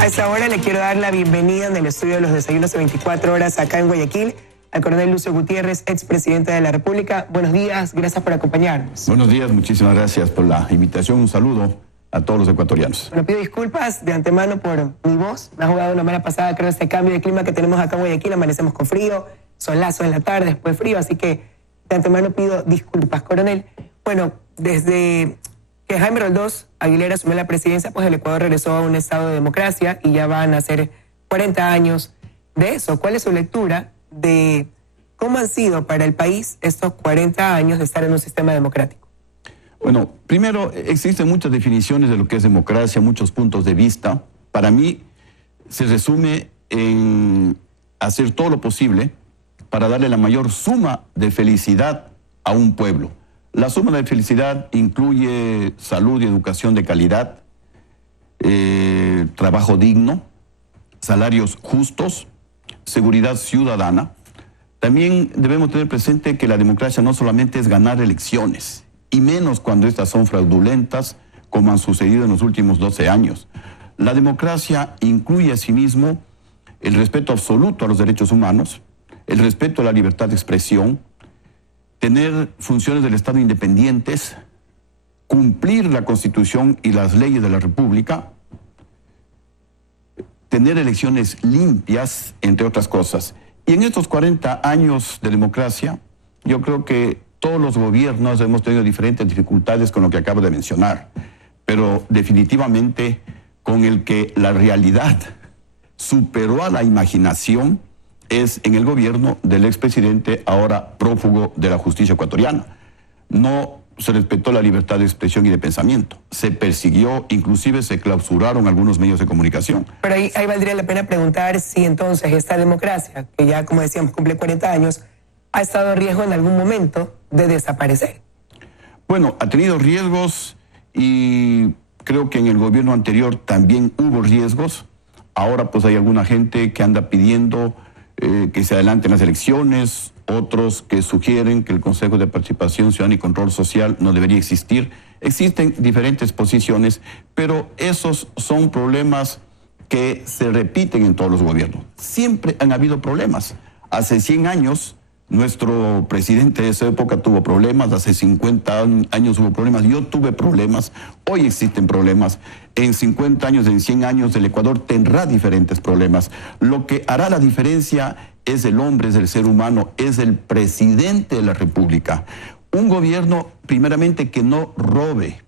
A esta hora le quiero dar la bienvenida en el estudio de los desayunos de 24 horas acá en Guayaquil al coronel Lucio Gutiérrez, expresidente de la República. Buenos días, gracias por acompañarnos. Buenos días, muchísimas gracias por la invitación. Un saludo a todos los ecuatorianos. Bueno, pido disculpas de antemano por mi voz. Me ha jugado una mala pasada, creo, este cambio de clima que tenemos acá en Guayaquil. Amanecemos con frío, solazo en la tarde, después frío, así que de antemano pido disculpas, coronel. Bueno, desde que Jaime Roldós Aguilera asumió la presidencia, pues el Ecuador regresó a un estado de democracia y ya van a ser 40 años de eso. ¿Cuál es su lectura de cómo han sido para el país estos 40 años de estar en un sistema democrático? Bueno, primero, existen muchas definiciones de lo que es democracia, muchos puntos de vista. Para mí, se resume en hacer todo lo posible para darle la mayor suma de felicidad a un pueblo. La suma de felicidad incluye salud y educación de calidad, trabajo digno, salarios justos, seguridad ciudadana. También debemos tener presente que la democracia no solamente es ganar elecciones, y menos cuando estas son fraudulentas, como han sucedido en los últimos 12 años. La democracia incluye asimismo el respeto absoluto a los derechos humanos, el respeto a la libertad de expresión, tener funciones del Estado independientes, cumplir la Constitución y las leyes de la República, tener elecciones limpias, entre otras cosas. Y en estos 40 años de democracia, yo creo que todos los gobiernos hemos tenido diferentes dificultades con lo que acabo de mencionar, pero definitivamente con el que la realidad superó a la imaginación es en el gobierno del expresidente, ahora prófugo de la justicia ecuatoriana. No se respetó la libertad de expresión y de pensamiento. Se persiguió, inclusive se clausuraron algunos medios de comunicación. Pero ahí valdría la pena preguntar si entonces esta democracia, que ya como decíamos cumple 40 años, ha estado en riesgo en algún momento de desaparecer. Bueno, ha tenido riesgos y creo que en el gobierno anterior también hubo riesgos. Ahora pues hay alguna gente que anda pidiendo que se adelanten las elecciones, otros que sugieren que el Consejo de Participación Ciudadana y Control Social no debería existir. Existen diferentes posiciones, pero esos son problemas que se repiten en todos los gobiernos. Siempre han habido problemas. Hace 100 años, nuestro presidente de esa época tuvo problemas, hace 50 años hubo problemas, yo tuve problemas, hoy existen problemas. En 50 años, en 100 años, el Ecuador tendrá diferentes problemas. Lo que hará la diferencia es el hombre, es el ser humano, es el presidente de la República. Un gobierno, primeramente, que no robe.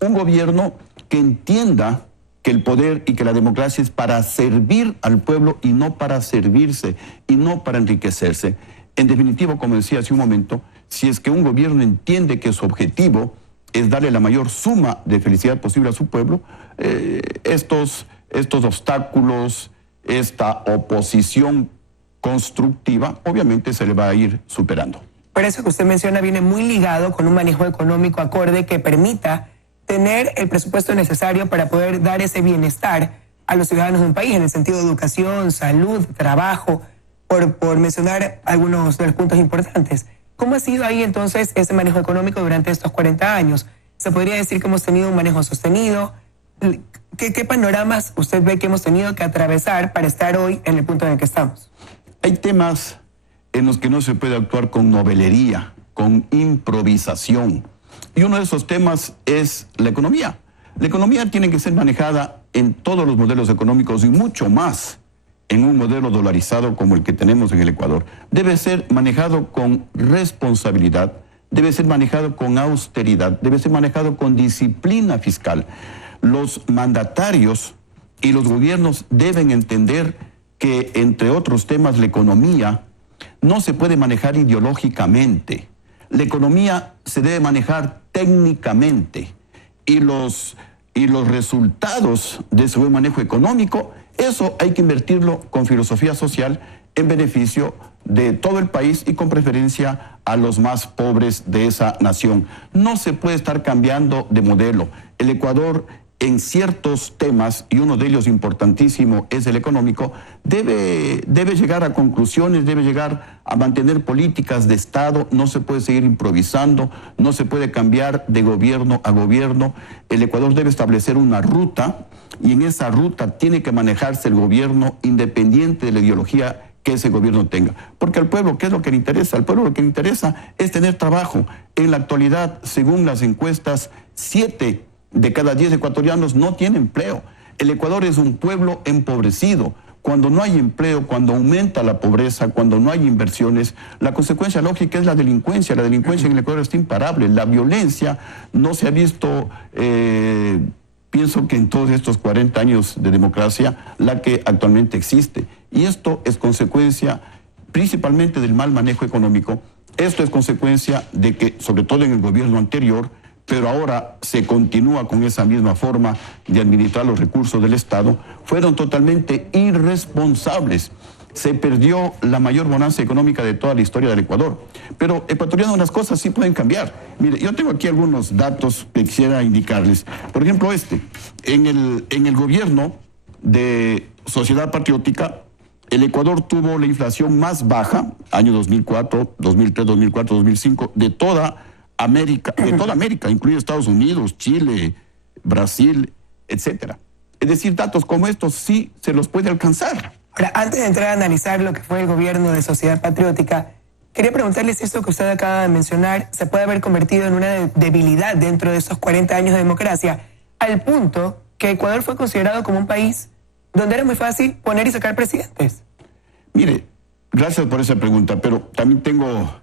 Un gobierno que entienda que el poder y que la democracia es para servir al pueblo y no para servirse, y no para enriquecerse. En definitiva, como decía hace un momento, si es que un gobierno entiende que su objetivo es darle la mayor suma de felicidad posible a su pueblo, estos obstáculos, esta oposición constructiva, obviamente se le va a ir superando. Por eso que usted menciona viene muy ligado con un manejo económico acorde que permita tener el presupuesto necesario para poder dar ese bienestar a los ciudadanos de un país en el sentido de educación, salud, trabajo, por mencionar algunos de los puntos importantes. ¿Cómo ha sido ahí entonces ese manejo económico durante estos 40 años? ¿Se podría decir que hemos tenido un manejo sostenido? ¿Qué panoramas usted ve que hemos tenido que atravesar para estar hoy en el punto en el que estamos? Hay temas en los que no se puede actuar con novelería, con improvisación. Y uno de esos temas es la economía. La economía tiene que ser manejada en todos los modelos económicos y mucho más en un modelo dolarizado como el que tenemos en el Ecuador. Debe ser manejado con responsabilidad, debe ser manejado con austeridad, debe ser manejado con disciplina fiscal. Los mandatarios y los gobiernos deben entender que, entre otros temas, la economía no se puede manejar ideológicamente. La economía se debe manejar técnicamente y los resultados de ese buen manejo económico, eso hay que invertirlo con filosofía social en beneficio de todo el país y con preferencia a los más pobres de esa nación. No se puede estar cambiando de modelo. El Ecuador en ciertos temas, y uno de ellos importantísimo es el económico, debe llegar a conclusiones, debe llegar a mantener políticas de Estado, no se puede seguir improvisando, no se puede cambiar de gobierno a gobierno. El Ecuador debe establecer una ruta, y en esa ruta tiene que manejarse el gobierno independiente de la ideología que ese gobierno tenga. Porque al pueblo, ¿qué es lo que le interesa? Al pueblo lo que le interesa es tener trabajo. En la actualidad, según las encuestas, 7 de cada 10 ecuatorianos no tienen empleo. El Ecuador es un pueblo empobrecido. Cuando no hay empleo, cuando aumenta la pobreza, cuando no hay inversiones, la consecuencia lógica es la delincuencia. La delincuencia en el Ecuador está imparable. La violencia no se ha visto, pienso que en todos estos 40 años de democracia, la que actualmente existe. Y esto es consecuencia principalmente del mal manejo económico. Esto es consecuencia de que, sobre todo en el gobierno anterior, pero ahora se continúa con esa misma forma de administrar los recursos del Estado, fueron totalmente irresponsables. Se perdió la mayor bonanza económica de toda la historia del Ecuador. Pero, ecuatorianos, las cosas sí pueden cambiar. Mire, yo tengo aquí algunos datos que quisiera indicarles. Por ejemplo, en el gobierno de Sociedad Patriótica, el Ecuador tuvo la inflación más baja, año 2004, 2003, 2004, 2005, de toda América, incluido Estados Unidos, Chile, Brasil, etcétera. Es decir, datos como estos sí se los puede alcanzar. Ahora, antes de entrar a analizar lo que fue el gobierno de Sociedad Patriótica, quería preguntarle si esto que usted acaba de mencionar se puede haber convertido en una debilidad dentro de esos 40 años de democracia, al punto que Ecuador fue considerado como un país donde era muy fácil poner y sacar presidentes. Mire, gracias por esa pregunta, pero también tengo,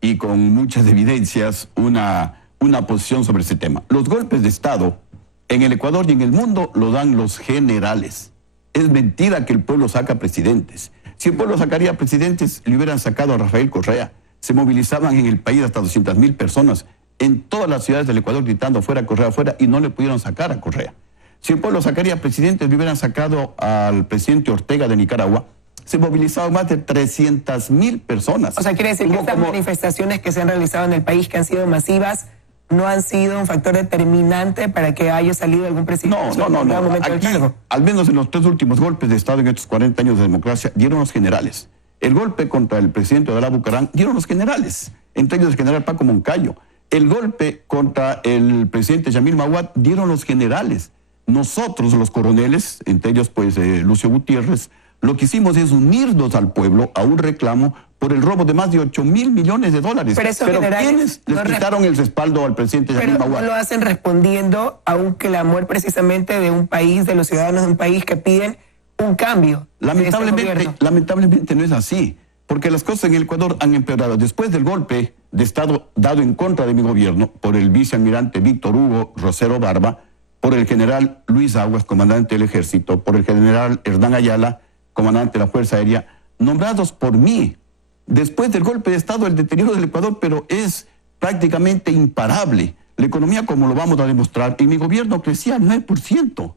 y con muchas evidencias, una posición sobre ese tema. Los golpes de Estado en el Ecuador y en el mundo lo dan los generales. Es mentira que el pueblo saca presidentes. Si el pueblo sacaría presidentes, le hubieran sacado a Rafael Correa. Se movilizaban en el país hasta 200,000 personas en todas las ciudades del Ecuador gritando fuera Correa, fuera, y no le pudieron sacar a Correa. Si el pueblo sacaría presidentes, le hubieran sacado al presidente Ortega de Nicaragua. Se movilizaban más de 300,000 personas. O sea, quiere decir que estas manifestaciones que se han realizado en el país, que han sido masivas, no han sido un factor determinante para que haya salido algún presidente. No. Aquí, al menos en los 3 últimos golpes de Estado en estos 40 años de democracia, dieron los generales. El golpe contra el presidente Odalá Bucaram dieron los generales, entre ellos el general Paco Moncayo. El golpe contra el presidente Yamil Mahuad dieron los generales. Nosotros, los coroneles, entre ellos pues Lucio Gutiérrez, lo que hicimos es unirnos al pueblo a un reclamo por el robo de más de 8,000 millones de dólares. Pero ¿quiénes les quitaron el respaldo al presidente Yamil Mahuad? No lo hacen respondiendo a un clamor precisamente de un país, de los ciudadanos de un país que piden un cambio. Lamentablemente no es así, porque las cosas en el Ecuador han empeorado. Después del golpe de Estado dado en contra de mi gobierno por el vicealmirante Víctor Hugo Rosero Barba, por el general Luis Aguas, comandante del Ejército, por el general Hernán Ayala, comandante de la Fuerza Aérea, nombrados por mí. Después del golpe de Estado, el deterioro del Ecuador, pero es prácticamente imparable. La economía, como lo vamos a demostrar, en mi gobierno crecía al 9%.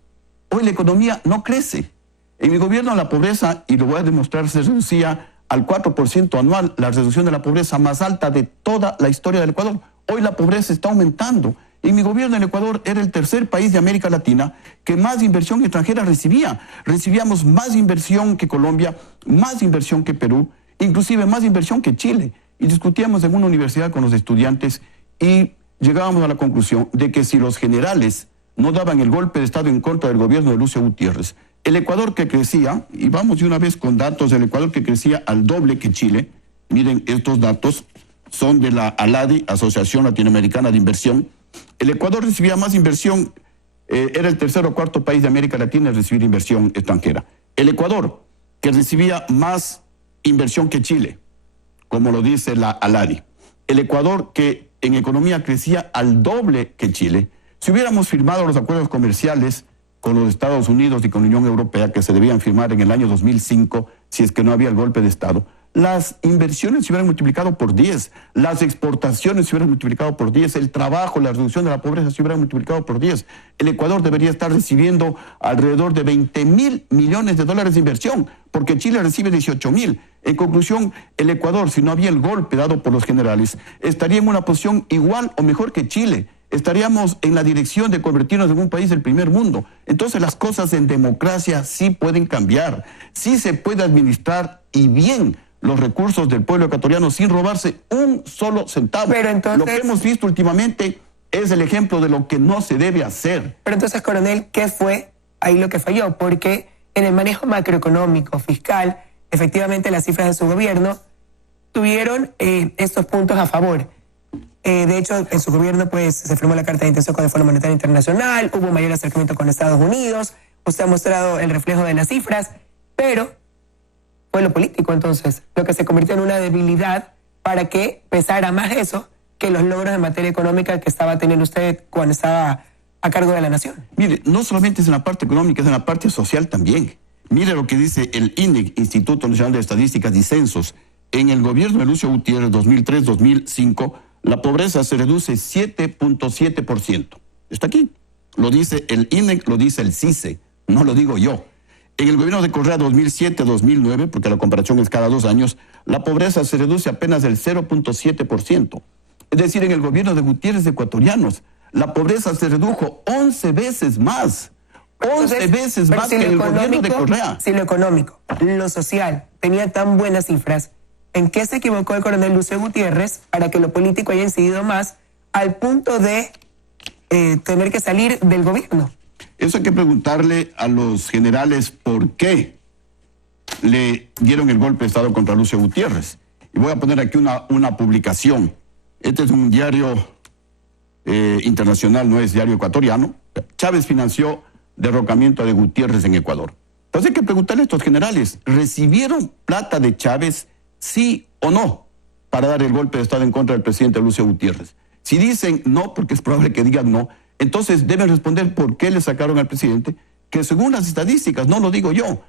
Hoy la economía no crece. En mi gobierno la pobreza, y lo voy a demostrar, se reducía al 4% anual, la reducción de la pobreza más alta de toda la historia del Ecuador. Hoy la pobreza está aumentando. En mi gobierno, el Ecuador era el tercer país de América Latina que más inversión extranjera recibía. Recibíamos más inversión que Colombia, más inversión que Perú, inclusive más inversión que Chile. Y discutíamos en una universidad con los estudiantes y llegábamos a la conclusión de que si los generales no daban el golpe de Estado en contra del gobierno de Lucio Gutiérrez, el Ecuador que crecía, y vamos de una vez con datos, el Ecuador que crecía al doble que Chile, miren, estos datos son de la ALADI, Asociación Latinoamericana de Inversión. El Ecuador recibía más inversión, era el tercer o cuarto país de América Latina en recibir inversión extranjera. El Ecuador, que recibía más inversión que Chile, como lo dice la ALADI. El Ecuador, que en economía crecía al doble que Chile. Si hubiéramos firmado los acuerdos comerciales con los Estados Unidos y con la Unión Europea, que se debían firmar en el año 2005, si es que no había el golpe de Estado, las inversiones se hubieran multiplicado por 10, las exportaciones se hubieran multiplicado por 10, el trabajo, la reducción de la pobreza se hubieran multiplicado por 10. El Ecuador debería estar recibiendo alrededor de 20,000 millones de dólares de inversión, porque Chile recibe 18,000. En conclusión, el Ecuador, si no había el golpe dado por los generales, estaría en una posición igual o mejor que Chile. estaríamos en la dirección de convertirnos en un país del primer mundo. Entonces las cosas en democracia sí pueden cambiar, sí se puede administrar y bien los recursos del pueblo ecuatoriano sin robarse un solo centavo. Pero entonces, lo que hemos visto últimamente es el ejemplo de lo que no se debe hacer. Pero entonces, coronel, ¿qué fue ahí lo que falló? Porque en el manejo macroeconómico, fiscal, efectivamente las cifras de su gobierno tuvieron estos puntos a favor. De hecho, en su gobierno pues se firmó la Carta de Intención con el Fondo Monetario Internacional, hubo mayor acercamiento con Estados Unidos, usted ha mostrado el reflejo de las cifras, pero fue lo político entonces, lo que se convirtió en una debilidad para que pesara más eso que los logros en materia económica que estaba teniendo usted cuando estaba a cargo de la nación. Mire, no solamente es en la parte económica, es en la parte social también. Mire lo que dice el INEC, Instituto Nacional de Estadísticas y Censos. En el gobierno de Lucio Gutiérrez 2003-2005, la pobreza se reduce 7.7%. Está aquí. Lo dice el INEC, lo dice el CICE, no lo digo yo. En el gobierno de Correa 2007-2009, porque la comparación es cada 2 años, la pobreza se reduce apenas del 0.7%. Es decir, en el gobierno de Gutiérrez ecuatorianos, la pobreza se redujo 11 veces más. 11 veces más que en el gobierno de Correa. Si lo económico, lo social, tenía tan buenas cifras, ¿en qué se equivocó el coronel Lucio Gutiérrez para que lo político haya incidido más al punto de tener que salir del gobierno? Eso hay que preguntarle a los generales por qué le dieron el golpe de Estado contra Lucio Gutiérrez. Y voy a poner aquí una publicación. Este es un diario internacional, no es diario ecuatoriano. Chávez financió derrocamiento de Gutiérrez en Ecuador. Entonces hay que preguntarle a estos generales, ¿recibieron plata de Chávez, sí o no, para dar el golpe de Estado en contra del presidente Lucio Gutiérrez? Si dicen no, porque es probable que digan no, entonces deben responder por qué le sacaron al presidente, que según las estadísticas, no lo digo yo,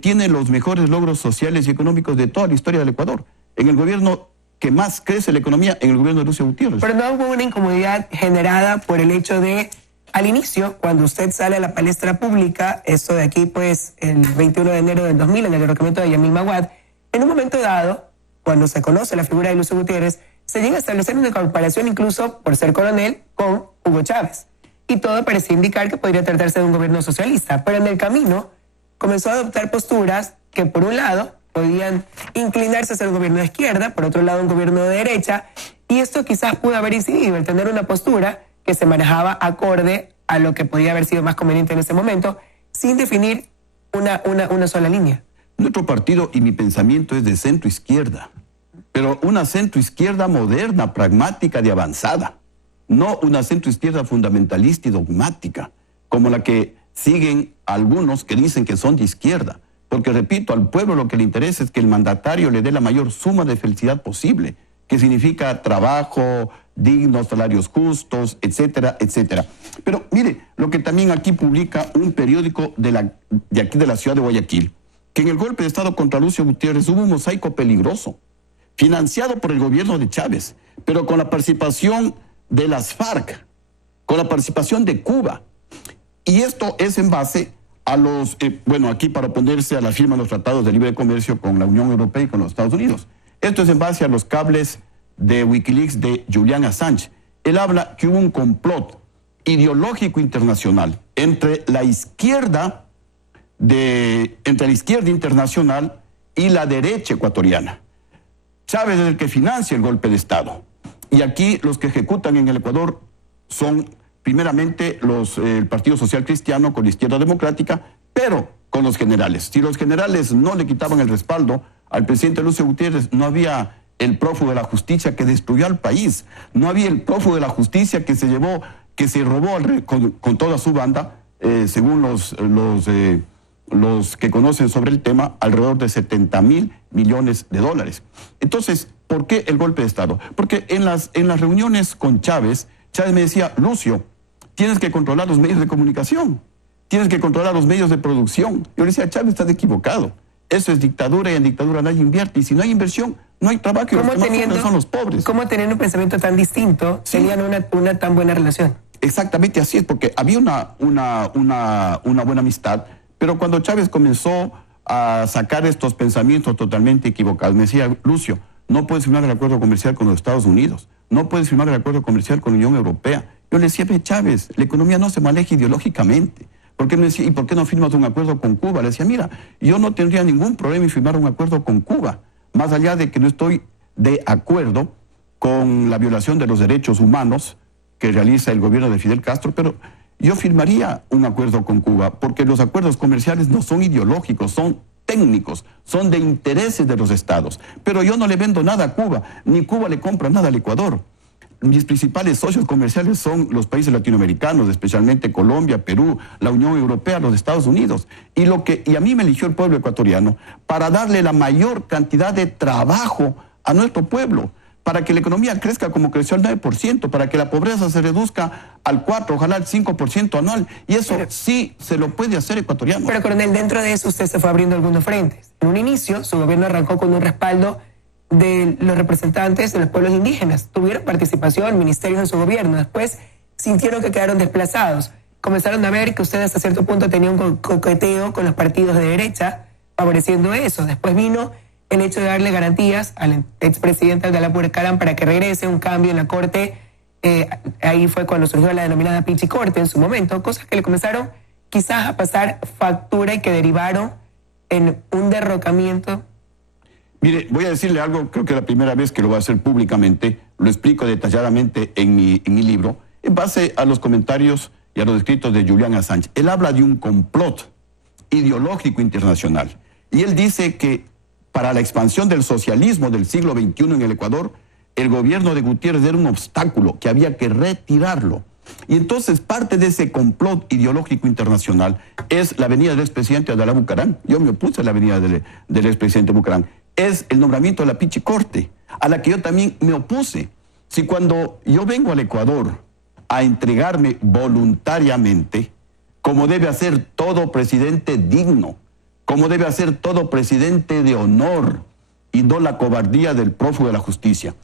tiene los mejores logros sociales y económicos de toda la historia del Ecuador. En el gobierno que más crece la economía, en el gobierno de Lucio Gutiérrez. Pero no hubo una incomodidad generada por el hecho de, al inicio, cuando usted sale a la palestra pública, esto de aquí, pues, el 21 de enero del 2000, en el derrocamiento de Yamil Maguad, en un momento dado, cuando se conoce la figura de Lucio Gutiérrez, se llega a establecer una comparación incluso por ser coronel con Hugo Chávez. Y todo parecía indicar que podría tratarse de un gobierno socialista. Pero en el camino comenzó a adoptar posturas que, por un lado, podían inclinarse a ser un gobierno de izquierda, por otro lado, un gobierno de derecha. Y esto quizás pudo haber incidido, el tener una postura que se manejaba acorde a lo que podía haber sido más conveniente en ese momento, sin definir una sola línea. Nuestro partido y mi pensamiento es de centro-izquierda, pero una centro-izquierda moderna, pragmática, de avanzada. No una centro-izquierda fundamentalista y dogmática, como la que siguen algunos que dicen que son de izquierda. Porque, repito, al pueblo lo que le interesa es que el mandatario le dé la mayor suma de felicidad posible, que significa trabajo digno, salarios justos, etcétera, etcétera. Pero mire, lo que también aquí publica un periódico de aquí de la ciudad de Guayaquil, que en el golpe de Estado contra Lucio Gutiérrez hubo un mosaico peligroso, financiado por el gobierno de Chávez, pero con la participación de las FARC, con la participación de Cuba. Y esto es en base a los, aquí para oponerse a la firma de los tratados de libre comercio con la Unión Europea y con los Estados Unidos. Esto es en base a los cables de Wikileaks de Julian Assange. Él habla que hubo un complot ideológico internacional entre la izquierda internacional y la derecha ecuatoriana. Chávez es el que financia el golpe de Estado. Y aquí los que ejecutan en el Ecuador son primeramente el Partido Social Cristiano con la izquierda democrática, pero con los generales. Si los generales no le quitaban el respaldo al presidente Lucio Gutiérrez, no había el prófugo de la justicia que destruyó al país, no había el prófugo de la justicia que se robó con toda su banda, según los que conocen sobre el tema, alrededor de 70 mil millones de dólares. Entonces, ¿por qué el golpe de Estado? Porque en las reuniones con Chávez me decía, Lucio, tienes que controlar los medios de comunicación, tienes que controlar los medios de producción. Yo le decía, Chávez, estás equivocado. Eso es dictadura y en dictadura nadie invierte. Y si no hay inversión, no hay trabajo y los que más son los pobres. ¿Cómo teniendo un pensamiento tan distinto tenían una tan buena relación? Exactamente así es, porque había una buena amistad, pero cuando Chávez comenzó a sacar estos pensamientos totalmente equivocados, me decía, Lucio, no puedes firmar el acuerdo comercial con los Estados Unidos, no puedes firmar el acuerdo comercial con la Unión Europea. Yo Yo le decía, Chávez, la economía no se maneja ideológicamente. ¿Por qué me decía, ¿y por qué no firmas un acuerdo con Cuba? Le decía, mira, yo no tendría ningún problema en firmar un acuerdo con Cuba, más allá de que no estoy de acuerdo con la violación de los derechos humanos que realiza el gobierno de Fidel Castro, pero yo firmaría un acuerdo con Cuba, porque los acuerdos comerciales no son ideológicos, son técnicos, son de intereses de los estados. Pero yo no le vendo nada a Cuba, ni Cuba le compra nada al Ecuador. Mis principales socios comerciales son los países latinoamericanos, especialmente Colombia, Perú, la Unión Europea, los Estados Unidos. Y a mí me eligió el pueblo ecuatoriano para darle la mayor cantidad de trabajo a nuestro pueblo, para que la economía crezca como creció al 9%, para que la pobreza se reduzca al 4%, ojalá al 5% anual. Y eso sí se lo puede hacer ecuatoriano. Pero, coronel, dentro de eso usted se fue abriendo algunos frentes. En un inicio, su gobierno arrancó con un respaldo de los representantes de los pueblos indígenas. Tuvieron participación, ministerios en su gobierno. Después sintieron que quedaron desplazados. Comenzaron a ver que ustedes hasta cierto punto tenían un coqueteo con los partidos de derecha, favoreciendo eso. Después vino el hecho de darle garantías al expresidente Abdalá Bucaram para que regrese, un cambio en la corte. Ahí fue cuando surgió la denominada Pichicorte en su momento, cosas que le comenzaron quizás a pasar factura y que derivaron en un derrocamiento. Mire, voy a decirle algo, creo que es la primera vez que lo voy a hacer públicamente, lo explico detalladamente en mi libro, en base a los comentarios y a los escritos de Julian Assange. Él habla de un complot ideológico internacional y él dice que para la expansión del socialismo del siglo XXI en el Ecuador, el gobierno de Gutiérrez era un obstáculo que había que retirarlo. Y entonces parte de ese complot ideológico internacional es la venida del expresidente Abdalá Bucaram. Yo me opuse a la venida del expresidente Bucaram. Es el nombramiento de la Pichicorte, a la que yo también me opuse. Si cuando yo vengo al Ecuador a entregarme voluntariamente, como debe hacer todo presidente digno, como debe hacer todo presidente de honor, y no la cobardía del prófugo de la justicia.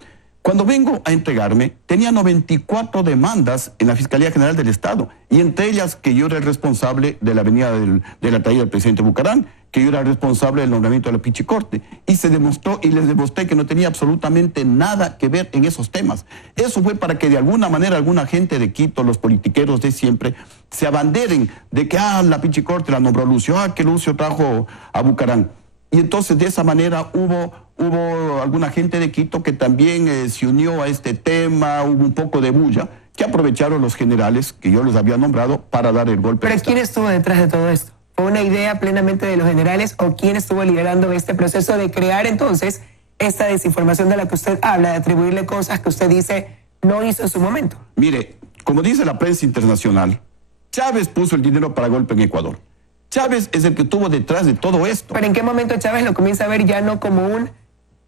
Cuando vengo a entregarme, tenía 94 demandas en la Fiscalía General del Estado, y entre ellas que yo era el responsable de la venida de la traída del presidente Bucaram, que yo era responsable del nombramiento de la Pichicorte, y se demostró, y les demostré que no tenía absolutamente nada que ver en esos temas. Eso fue para que de alguna manera alguna gente de Quito, los politiqueros de siempre, se abanderen de que, la Pichicorte la nombró Lucio, que Lucio trajo a Bucaram. Y entonces de esa manera hubo alguna gente de Quito que también se unió a este tema, hubo un poco de bulla, que aprovecharon los generales que yo les había nombrado para dar el golpe. ¿Pero quién estuvo detrás de todo esto? ¿Fue una idea plenamente de los generales o quién estuvo liderando este proceso de crear entonces esta desinformación de la que usted habla, de atribuirle cosas que usted dice no hizo en su momento? Mire, como dice la prensa internacional, Chávez puso el dinero para golpe en Ecuador. Chávez es el que estuvo detrás de todo esto. ¿Pero en qué momento Chávez lo comienza a ver ya no como un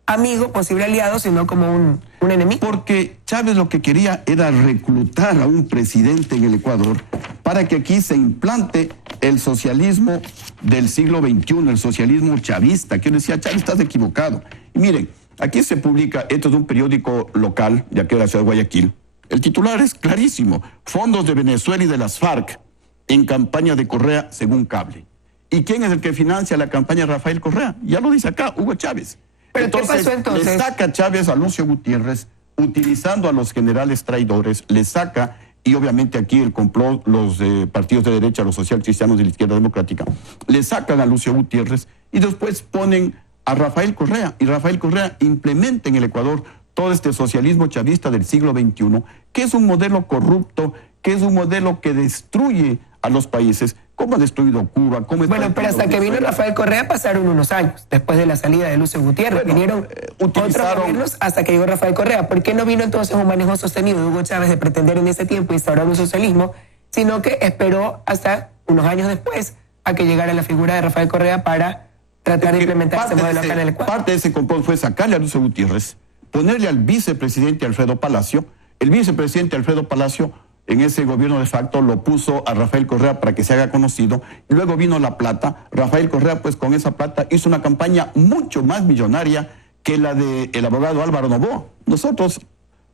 amigo, posible aliado, sino como un enemigo? Porque Chávez lo que quería era reclutar a un presidente en el Ecuador para que aquí se implante el socialismo del siglo XXI, el socialismo chavista. Que yo decía, Chávez, estás equivocado. Y miren, aquí se publica, esto es de un periódico local, de aquí de la ciudad de Guayaquil. El titular es clarísimo: fondos de Venezuela y de las FARC en campaña de Correa según Cable. ¿Y quién es el que financia la campaña de Rafael Correa? Ya lo dice acá, Hugo Chávez. ¿Pero qué pasó entonces? Le saca Chávez a Lucio Gutiérrez, utilizando a los generales traidores, le saca, y obviamente aquí el complot, los partidos de derecha, los socialcristianos de la izquierda democrática, le sacan a Lucio Gutiérrez y después ponen a Rafael Correa. Y Rafael Correa implementa en el Ecuador todo este socialismo chavista del siglo XXI, que es un modelo corrupto, que es un modelo que destruye a los países, como ha destruido Cuba, como Bueno, pero hasta que vino Rafael Correa pasaron unos años, después de la salida de Lucio Gutiérrez. Vinieron otros gobiernos hasta que llegó Rafael Correa. ¿Por qué no vino entonces un manejo sostenido de Hugo Chávez de pretender en ese tiempo instaurar un socialismo, sino que esperó hasta unos años después a que llegara la figura de Rafael Correa para tratar de implementar ese modelo acá en el Ecuador? Parte de ese complot fue sacarle a Lucio Gutiérrez, ponerle al vicepresidente Alfredo Palacio. El vicepresidente Alfredo Palacio en ese gobierno de facto lo puso a Rafael Correa para que se haga conocido. Luego vino la plata. Rafael Correa, pues con esa plata hizo una campaña mucho más millonaria que la del abogado Álvaro Noboa. Nosotros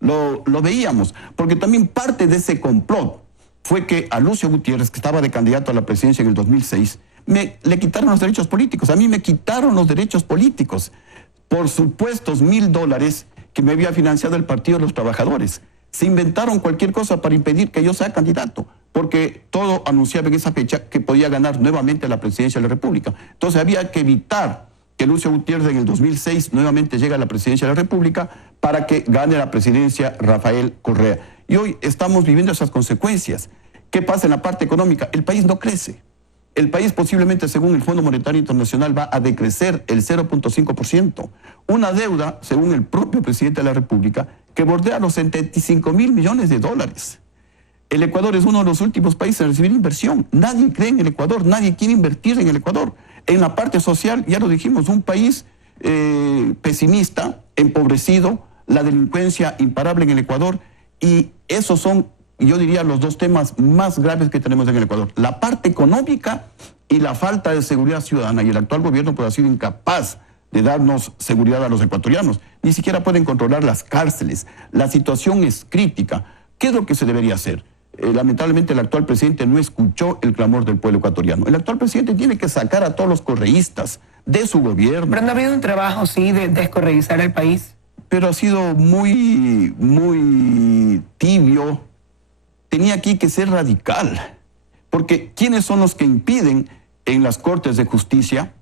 lo veíamos, porque también parte de ese complot fue que a Lucio Gutiérrez, que estaba de candidato a la presidencia en el 2006, le quitaron los derechos políticos. A mí me quitaron los derechos políticos por supuestos $1,000 que me había financiado el Partido de los Trabajadores. se inventaron cualquier cosa para impedir que yo sea candidato, porque todo anunciaba en esa fecha que podía ganar nuevamente la presidencia de la República. Entonces había que evitar que Lucio Gutiérrez en el 2006 nuevamente llegue a la presidencia de la República para que gane la presidencia Rafael Correa. Y hoy estamos viviendo esas consecuencias. ¿Qué pasa en la parte económica? El país no crece. El país posiblemente, según el Fondo Monetario Internacional, va a decrecer el 0.5%. Una deuda, según el propio presidente de la República, que bordea los 75.000 millones de dólares. El Ecuador es uno de los últimos países en recibir inversión. Nadie cree en el Ecuador, nadie quiere invertir en el Ecuador. En la parte social, ya lo dijimos, un país pesimista, empobrecido, la delincuencia imparable en el Ecuador, y esos son, yo diría, los dos temas más graves que tenemos en el Ecuador. La parte económica y la falta de seguridad ciudadana, y el actual gobierno pues, ha sido incapaz de darnos seguridad a los ecuatorianos. Ni siquiera pueden controlar las cárceles. La situación es crítica. ¿Qué es lo que se debería hacer? Lamentablemente el actual presidente no escuchó el clamor del pueblo ecuatoriano. El actual presidente tiene que sacar a todos los correístas de su gobierno. Pero no ha habido un trabajo, sí, de descorreizar al país. Pero ha sido muy tibio. Tenía aquí que ser radical. Porque ¿quiénes son los que impiden en las Cortes de Justicia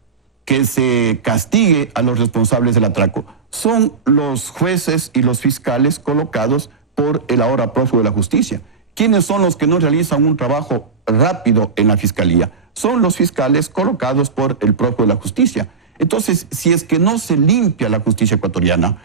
que se castigue a los responsables del atraco? Son los jueces y los fiscales colocados por el ahora prófugo de la justicia. ¿Quiénes son los que no realizan un trabajo rápido en la fiscalía? Son los fiscales colocados por el prófugo de la justicia. Entonces, si es que no se limpia la justicia ecuatoriana,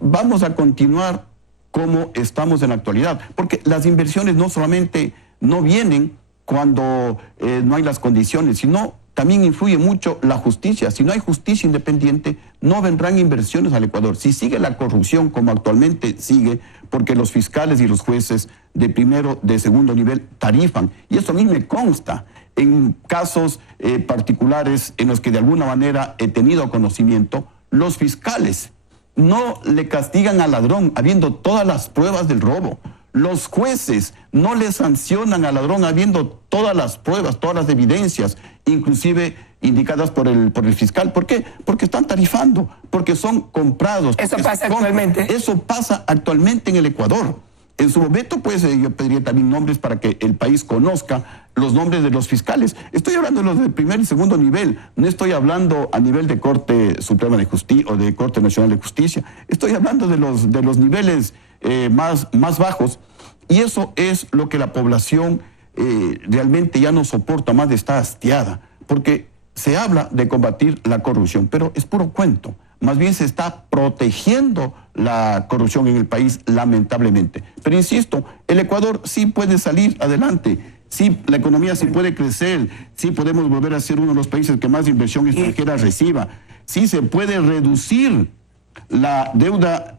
vamos a continuar como estamos en la actualidad. Porque las inversiones no solamente no vienen cuando no hay las condiciones, sino también influye mucho la justicia. Si no hay justicia independiente, no vendrán inversiones al Ecuador. Si sigue la corrupción como actualmente sigue, porque los fiscales y los jueces de primero, de segundo nivel tarifan. Y eso a mí me consta en casos particulares en los que de alguna manera he tenido conocimiento, los fiscales no le castigan al ladrón habiendo todas las pruebas del robo. Los jueces no le sancionan al ladrón habiendo todas las pruebas, todas las evidencias, inclusive indicadas por el fiscal. ¿Por qué? Porque están tarifando, porque son comprados. ¿Eso pasa actualmente? Eso pasa actualmente en el Ecuador. En su momento, pues, yo pediría también nombres para que el país conozca los nombres de los fiscales. Estoy hablando de los de primer y segundo nivel. No estoy hablando a nivel de Corte Suprema de Justicia o de Corte Nacional de Justicia. Estoy hablando de los niveles más bajos. Y eso es lo que la población realmente ya no soporta más, está hastiada. Porque se habla de combatir la corrupción, pero es puro cuento. Más bien se está protegiendo la corrupción en el país, lamentablemente. Pero insisto, el Ecuador sí puede salir adelante, sí, la economía sí puede crecer, sí podemos volver a ser uno de los países que más inversión extranjera reciba, sí se puede reducir la deuda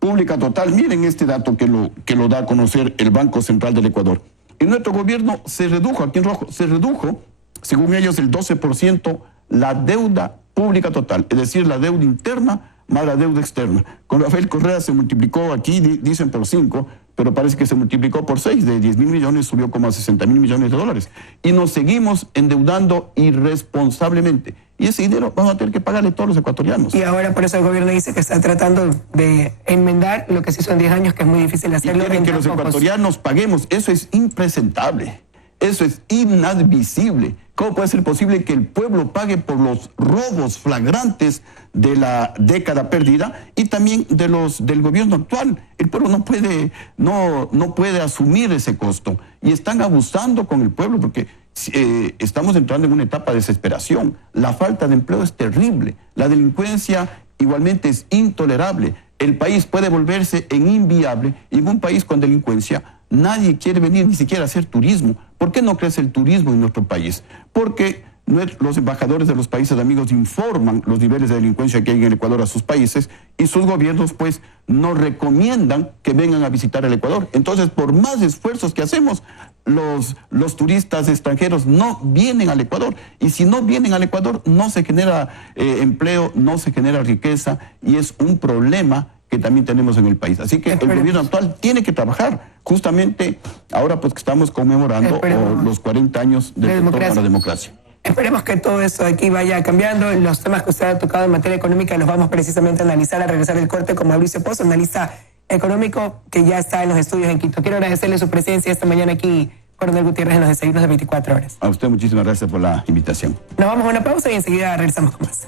pública total. Miren este dato que lo da a conocer el Banco Central del Ecuador. En nuestro gobierno se redujo, aquí en rojo, se redujo, según ellos, el 12% la deuda pública total, es decir, la deuda interna más la deuda externa. Con Rafael Correa se multiplicó aquí, dicen por 5, pero parece que se multiplicó por 6, de 10.000 millones subió como a 60.000 millones de dólares. Y nos seguimos endeudando irresponsablemente. Y ese dinero vamos a tener que pagarle a todos los ecuatorianos. Y ahora por eso el gobierno dice que está tratando de enmendar lo que se hizo en 10 años, que es muy difícil hacerlo. Y quieren que los ecuatorianos paguemos. Eso es impresentable. Eso es inadmisible. ¿Cómo puede ser posible que el pueblo pague por los robos flagrantes de la década perdida y también del gobierno actual? El pueblo no puede asumir ese costo y están abusando con el pueblo porque estamos entrando en una etapa de desesperación. La falta de empleo es terrible. La delincuencia igualmente es intolerable. El país puede volverse inviable y en un país con delincuencia nadie quiere venir ni siquiera a hacer turismo. ¿Por qué no crece el turismo en nuestro país? Porque los embajadores de los países amigos informan los niveles de delincuencia que hay en el Ecuador a sus países y sus gobiernos pues no recomiendan que vengan a visitar el Ecuador. Entonces, por más esfuerzos que hacemos, los turistas extranjeros no vienen al Ecuador. Y si no vienen al Ecuador, no se genera empleo, no se genera riqueza y es un problema que también tenemos en el país. Así que el gobierno actual tiene que trabajar. Justamente ahora pues que estamos conmemorando los 40 años del retorno a la democracia. Esperemos que todo eso aquí vaya cambiando. Los temas que usted ha tocado en materia económica los vamos precisamente a analizar al regresar del corte con Mauricio Pozo. Analiza económico que ya está en los estudios en Quito. Quiero agradecerle su presencia esta mañana aquí, Coronel Gutiérrez, en los desayunos de 24 horas. A usted muchísimas gracias por la invitación. Nos vamos a una pausa y enseguida regresamos con más.